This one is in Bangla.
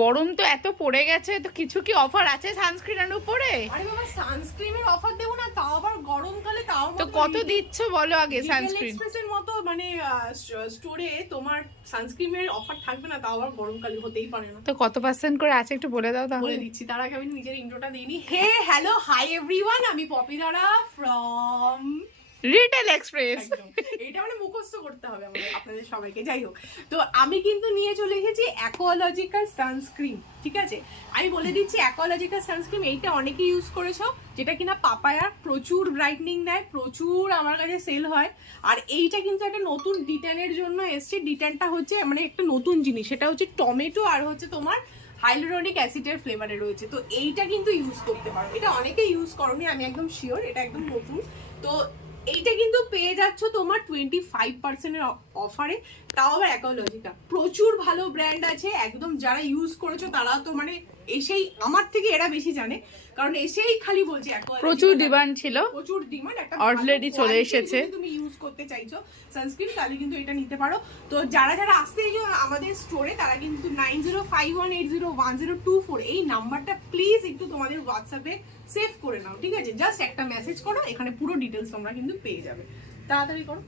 গরম তো এত পড়ে গেছে, তো কিছু কি অফার আছে সানস্ক্রিনের উপরে? আরে বাবা সানস্ক্রিনের অফার দেবো না, তাও আবার গরমকালে, তাও তো কত দিচ্ছ বলো আগে? সানস্ক্রিন এক্সপ্রেসের মতো মানে স্টোরে তোমার সানস্ক্রিনের অফার থাকবে না, তাও আবার গরমকালে, হতেই পারে না। তো কত % করে আছে একটু বলে দাও তাহলে। বলে দিচ্ছি, তার আগে আমি নিজের ইন্ট্রোটা দিইনি। হে হ্যালো হাই এভরিওয়ান, আমি পপি দারা ফ্রম রিটেল এক্সপ্রেস। এটা মানে মুখস্থ করতে হবে আমাদের আপনাদের সবাইকে। যাই হোক, তো আমি কিন্তু নিয়ে চলে এসেছি অ্যাকোয়ালজিক্যাল সানস্ক্রিন। ঠিক আছে, আমি বলে দিচ্ছি অ্যাকোয়ালজিক্যাল সানস্ক্রিন এইটা অনেকে ইউজ করেছো, যেটা কিনা পাপায়ার প্রচুর ব্রাইটনিং দেয়, প্রচুর আমার কাছে সেল হয়। আর এইটা কিন্তু একটা নতুন ডিট্যানের জন্য এসছে। ডিট্যানটা হচ্ছে মানে একটা নতুন জিনিস, সেটা হচ্ছে টমেটো আর হচ্ছে তোমার হাইলুরোনিক অ্যাসিডের ফ্লেভারে রয়েছে। তো এইটা কিন্তু ইউজ করতে পারো, এটা অনেকে ইউজ করনি, আমি একদম শিওর এটা একদম নতুন। তো এইটা কিন্তু পেয়ে যাচ্ছ তোমার 25% অফারে, তাও আবার অ্যাকোলজিকা। প্রচুর ভালো ব্র্যান্ড আছে, একদম যারা ইউজ করেছো তারা তো মানে এসেই আমার থেকে এরা বেশি জানে, কারণ এসেই খালি বলছে প্রচুর ডিমান্ড ছিল, প্রচুর ডিমান্ড। একটা অলরেডি চলে এসেছে। তুমি ইউজ করতে চাইছো সানস্ক্রিন, তাহলে কিন্তু এটা নিতে পারো। তো যারা যারা আসতে আমাদের স্টোরে, তারা কিন্তু 9051801024 এই নাম্বারটা প্লিজ একটু তোমাদের হোয়াটসঅ্যাপে সেভ করে নাও। ঠিক আছে, জাস্ট একটা মেসেজ করো, এখানে পুরো ডিটেলস তোমরা কিন্তু পেয়ে যাবে। তাড়াতাড়ি করো।